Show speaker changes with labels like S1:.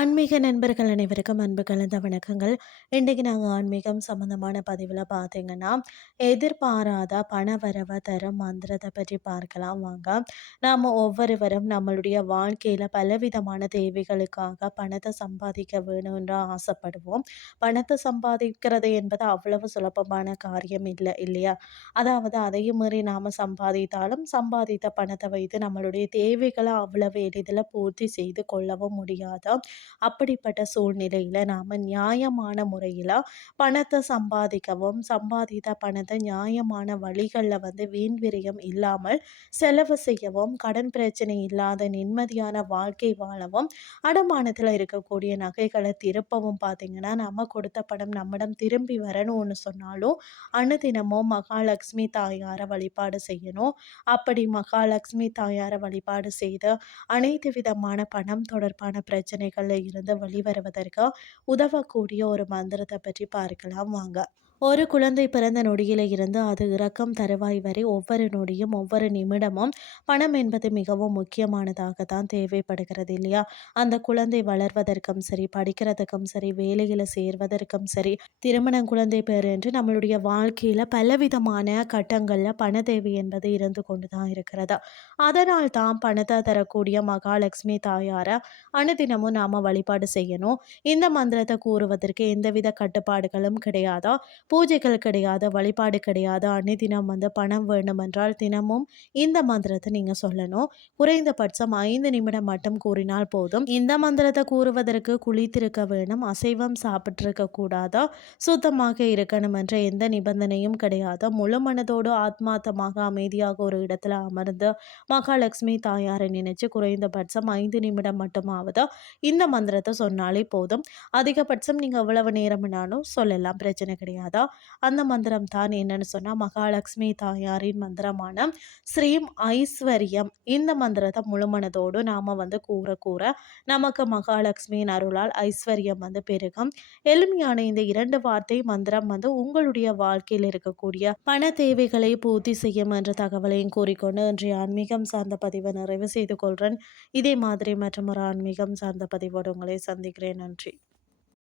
S1: ஆன்மீக நண்பர்கள் அனைவருக்கும் அன்பு கலந்த வணக்கங்கள். இன்றைக்கு நாங்கள் ஆன்மீகம் சம்மந்தமான பதிவில் பார்த்தீங்கன்னா எதிர்பாராத பணவரவை தரும் மந்திரத்தை பற்றி பார்க்கலாம் வாங்க. நாம் ஒவ்வொருவரும் நம்மளுடைய வாழ்க்கையில் பலவிதமான தேவைகளுக்காக பணத்தை சம்பாதிக்க வேணும்னு ஆசைப்படுவோம். பணத்தை சம்பாதிக்கிறது என்பது அவ்வளவு சுலபமான காரியம் இல்லை இல்லையா? அதாவது அதையும் மீறி நாம் சம்பாதித்தாலும் சம்பாதித்த பணத்தை வைத்து நம்மளுடைய தேவைகளை அவ்வளவு எளிதில் பூர்த்தி செய்து கொள்ளவும் முடியாது? அப்படிப்பட்ட சூழ்நிலையில் நாம் நியாயமான முறையில் பணத்தை சம்பாதிக்கவும் சம்பாதித்த பணத்தை நியாயமான வழிகளில் வந்து வீண் விரயம் இல்லாமல் செலவு செய்யவும் கடன் பிரச்சனை இல்லாத நிம்மதியான வாழ்க்கை வாழவும் அடமானத்தில் இருக்கக்கூடிய நகைகளை திருப்பவும் பார்த்திங்கன்னா நம்ம கொடுத்த பணம் நம்மிடம் திரும்பி வரணும்னு சொன்னாலும் அனுதினமும் மகாலட்சுமி தாயாரை வழிபாடு செய்யணும். அப்படி மகாலட்சுமி தாயாரை வழிபாடு செய்து அனைத்து விதமான பணம் தொடர்பான பிரச்சனைகளில் இருந்து வெளிவருவதற்கு உதவக்கூடிய ஒரு மந்திரத்தை பற்றி பார்க்கலாம் வாங்க. ஒரு குழந்தை பிறந்த நொடியில இருந்து அது இறக்கம் தருவாய் வரை ஒவ்வொரு நொடியும் ஒவ்வொரு நிமிடமும் பணம் என்பது மிகவும் முக்கியமானதாக தான் தேவைப்படுகிறது இல்லையா? அந்த குழந்தை வளர்வதற்கும் சரி படிக்கிறதுக்கும் சரி வேலையில் சேர்வதற்கும் சரி திருமணம் குழந்தை பேர் என்று நம்மளுடைய வாழ்க்கையில் பலவிதமான கட்டங்களில் பண தேவை என்பது இருந்து கொண்டு தான் இருக்கிறது. அதனால் தான் பணத்தை தரக்கூடிய மகாலட்சுமி தாயாரை அனுதினமும் நாம் வழிபாடு செய்யணும். இந்த மந்திரத்தை கூறுவதற்கு எந்தவித கட்டுப்பாடுகளும் கிடையாதா? பூஜைகள் கிடையாது வழிபாடு கிடையாது அன்னைதினம் வந்து பணம் வேண்டுமென்றால் தினமும் இந்த மந்திரத்தை நீங்கள் சொல்லணும். குறைந்தபட்சம் ஐந்து நிமிடம் மட்டும் கூறினால் போதும். இந்த மந்திரத்தை கூறுவதற்கு குளித்திருக்க வேணும். அசைவம் சாப்பிட்டிருக்க கூடாதோ? சுத்தமாக இருக்கணும் என்ற எந்த நிபந்தனையும் கிடையாது. முழு மனதோடு ஆத்மாத்தமாக அமைதியாக ஒரு இடத்துல அமர்ந்து மகாலட்சுமி தாயாரை நினைச்சு குறைந்தபட்சம் ஐந்து நிமிடம் மட்டுமாவது இந்த மந்திரத்தை சொன்னாலே போதும். அதிகபட்சம் நீங்கள் எவ்வளவு நேரம்னாலும் சொல்லலாம். பிரச்சனை கிடையாது? பார்த்தா அந்த மந்திரம் தான் என்னன்னு சொன்னால் மகாலட்சுமி தாயாரின் மந்திரமான ஸ்ரீம் ஐஸ்வர்யம். இந்த மந்திரத்தை முழுமனதோடு நாம் வந்து கூற கூற நமக்கு மகாலட்சுமியின் அருளால் ஐஸ்வர்யம் வந்து பெருகும். எளிமையான இந்த இரண்டு வார்த்தை மந்திரம் வந்து உங்களுடைய வாழ்க்கையில் இருக்கக்கூடிய பண தேவைகளை பூர்த்தி செய்யும் என்ற தகவலையும் கூறிக்கொண்டு இன்றைய ஆன்மீகம் சார்ந்த பதிவை நிறைவு செய்து கொள்கிறேன் இதே மாதிரி மற்றும் ஒரு ஆன்மீகம் சார்ந்த பதிவோடு உங்களை சந்திக்கிறேன். நன்றி.